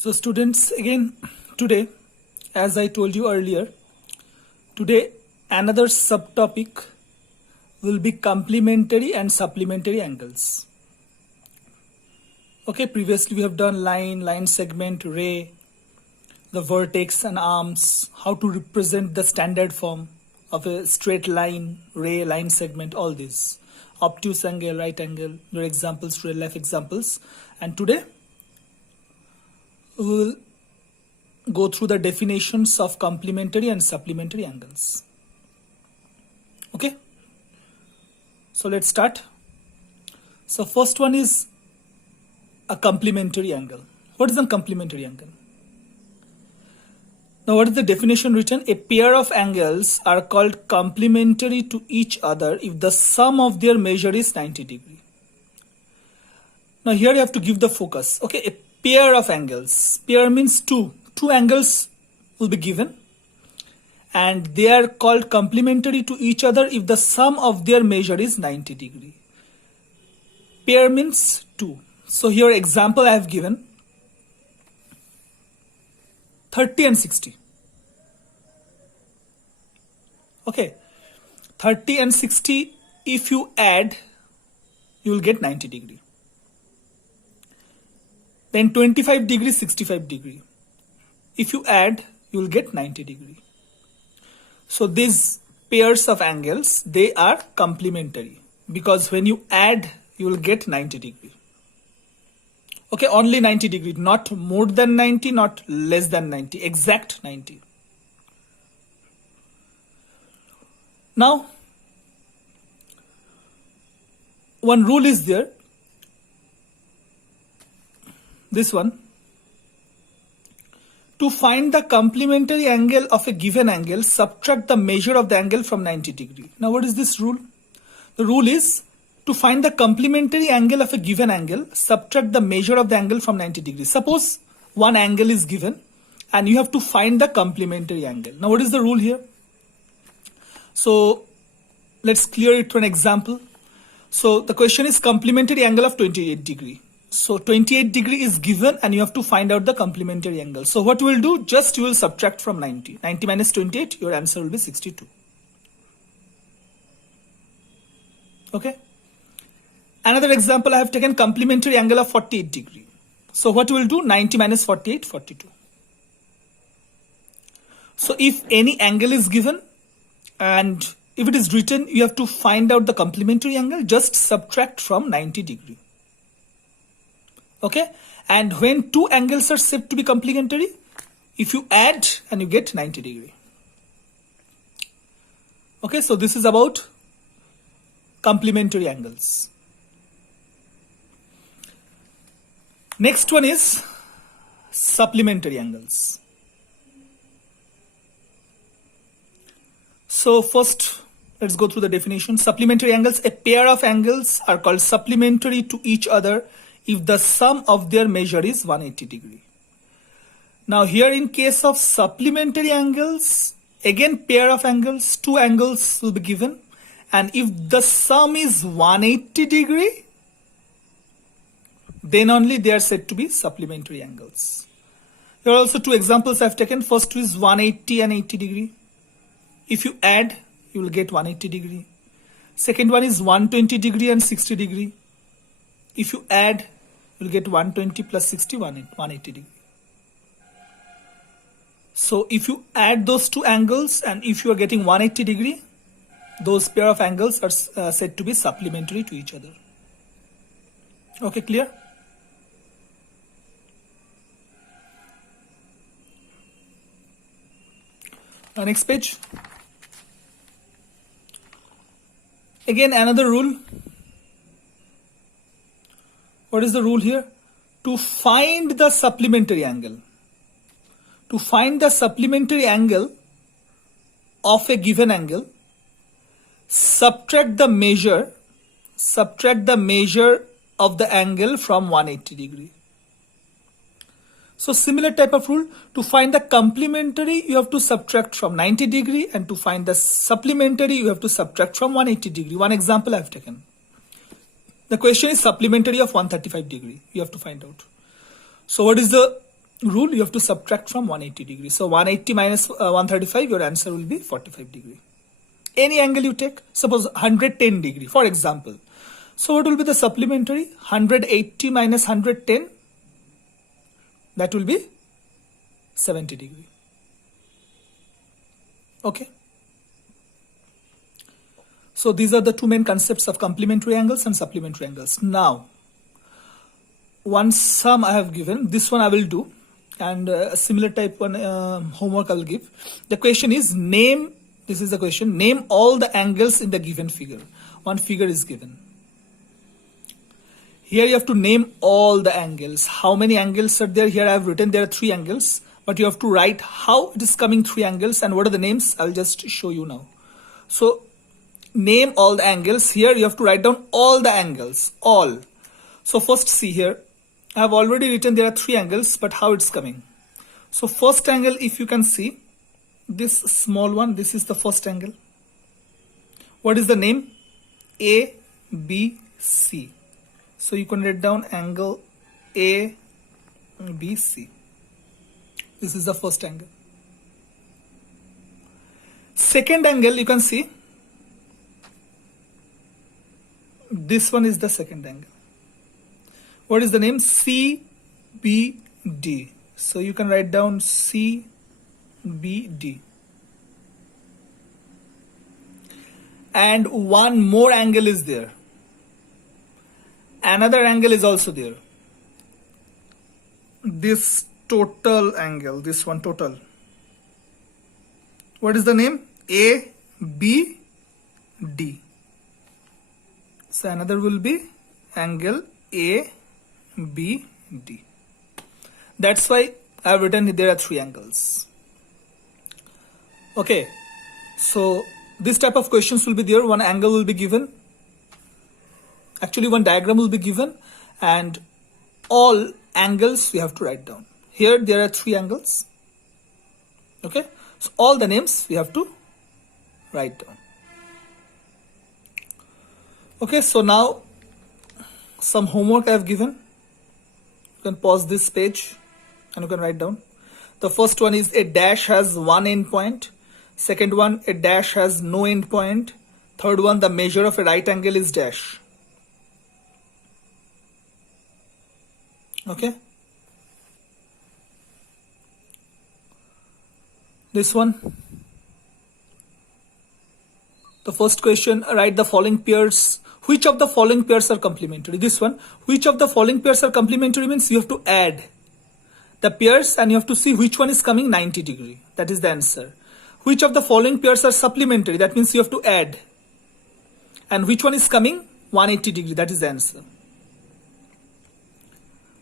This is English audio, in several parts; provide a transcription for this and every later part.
So students, again today, as I told you earlier, today another subtopic will be complementary and supplementary angles. Okay, previously we have done line segment, ray, the vertex and arms, how to represent the standard form of a straight line, ray, line segment, all these. Obtuse angle, right angle, your examples, real life examples. And today we will go through the definitions of complementary and supplementary angles. Okay, so let's start. So first one is a complementary angle. What is a complementary angle? Now what is the definition written? A pair of angles are called complementary to each other if the sum of their measure is 90 degree. Now here you have to give the focus. Okay, a pair of angles. Pair means two. Two angles will be given and they are called complementary to each other if the sum of their measure is 90 degree. Pair means two. So here example I have given 30 and 60. Okay, 30 and 60 if you add you will get 90 degree. Then 25 degree, 65 degree. If you add, you will get 90 degree. So these pairs of angles, they are complementary because when you add, you will get 90 degree. Okay, only 90 degree, not more than 90, not less than 90, exact 90. Now, one rule is there. This one, to find the complementary angle of a given angle, subtract the measure of the angle from 90 degree. Now what is this rule? The rule is to find the complementary angle of a given angle, subtract the measure of the angle from 90 degree. Suppose one angle is given and you have to find the complementary angle. Now what is the rule here? So let's clear it through an example. So the question is complementary angle of 28 degree. So 28 degree is given and you have to find out the complementary angle. So what you will do, just you will subtract from 90. 90 minus 28, your answer will be 62. Okay. Another example I have taken complementary angle of 48 degree. So what you will do, 90 minus 48, 42. So if any angle is given and if it is written, you have to find out the complementary angle, just subtract from 90 degree. Okay, and when two angles are said to be complementary, if you add and you get 90 degree. Okay, so this is about complementary angles. Next one is supplementary angles. So first, let's go through the definition. Supplementary angles, a pair of angles are called supplementary to each other if the sum of their measure is 180 degree. Now here in case of supplementary angles, again pair of angles, two angles will be given and if the sum is 180 degree, then only they are said to be supplementary angles. Here are also two examples I have taken. First is 180 and 80 degree. If you add, you will get 180 degree. Second one is 120 degree and 60 degree. If you add, you will get 120 plus 60, 180 degree. So if you add those two angles and if you are getting 180 degree, those pair of angles are said to be supplementary to each other. Okay, clear? Next page. Again, another rule. What is the rule here? To find the supplementary angle. To find the supplementary angle of a given angle, subtract the measure of the angle from 180 degree. So similar type of rule, to find the complementary you have to subtract from 90 degree and to find the supplementary you have to subtract from 180 degree. One example I have taken. The question is supplementary of 135 degree. You have to find out. So what is the rule, you have to subtract from 180 degree. So 180 minus 135, your answer will be 45 degree. Any angle you take, suppose 110 degree, for example. So what will be the supplementary? 180 minus 110, that will be 70 degree. Okay. So these are the two main concepts of complementary angles and supplementary angles. Now, one sum I have given, this one I will do, and a similar type one homework I will give. The question is name, this is the question, name all the angles in the given figure. One figure is given. Here you have to name all the angles. How many angles are there? Here I have written there are 3 angles, but you have to write how it is coming 3 angles and what are the names. I'll just show you now. So name all the angles. Here you have to write down all the angles, all. So first see here, I have already written there are 3 angles, but how it's coming. So first angle, if you can see, this small one, this is the first angle. What is the name? A, B, C. So you can write down angle A, B, C. This is the first angle. Second angle, you can see, this one is the second angle. What is the name? C, B, D. So you can write down C, B, D. And one more angle is there. Another angle is also there. This total angle, this one total. What is the name? A, B, D. So another will be angle A, B, D. That's why I have written there are 3 angles. Okay, so this type of questions will be there. One angle will be given. Actually, one diagram will be given, and all angles we have to write down. Here there are 3 angles. Okay, so all the names we have to write down. Okay, so now some homework I have given. You can pause this page and you can write down. The first one is a dash has one end point. Second one, a dash has no end point. Third one, the measure of a right angle is dash. Okay. This one. The first question, write the following pairs. Which of the following pairs are complementary? This one. Which of the following pairs are complementary means you have to add the pairs and you have to see which one is coming 90 degree. That is the answer. Which of the following pairs are supplementary? That means you have to add. And which one is coming 180 degree? That is the answer.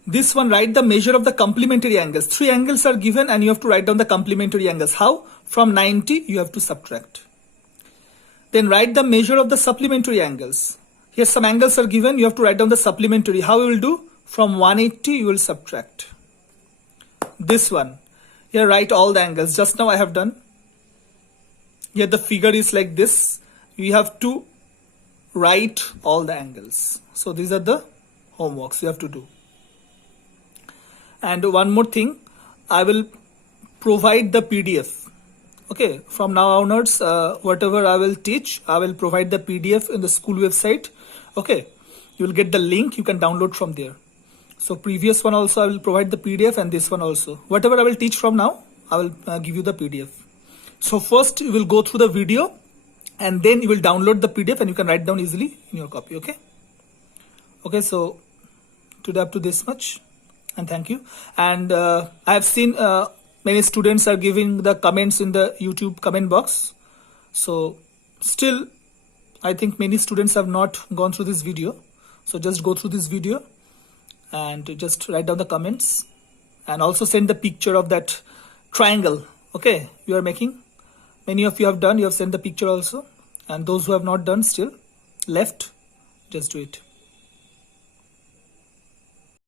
This one, write the measure of the complementary angles. 3 angles are given and you have to write down the complementary angles. How? From 90 you have to subtract. Then write the measure of the supplementary angles. Here some angles are given, you have to write down the supplementary. How you will do? From 180 you will subtract. This one, here write all the angles. Just now I have done. Here the figure is like this. You have to write all the angles. So these are the homeworks you have to do. And one more thing, I will provide the PDF. Okay, from now onwards, whatever I will teach, I will provide the PDF in the school website. Okay, you will get the link, you can download from there. So previous one also I will provide the PDF, and this one also. Whatever I will teach from now, I will give you the PDF. So first you will go through the video and then you will download the PDF and you can write down easily in your copy. Okay. Okay, so today up to this much, and thank you. And I have seen many students are giving the comments in the YouTube comment box. So still I think many students have not gone through this video. So just go through this video and just write down the comments and also send the picture of that triangle. Okay, you are making. Many of you have done, you have sent the picture also. And those who have not done still left, just do it.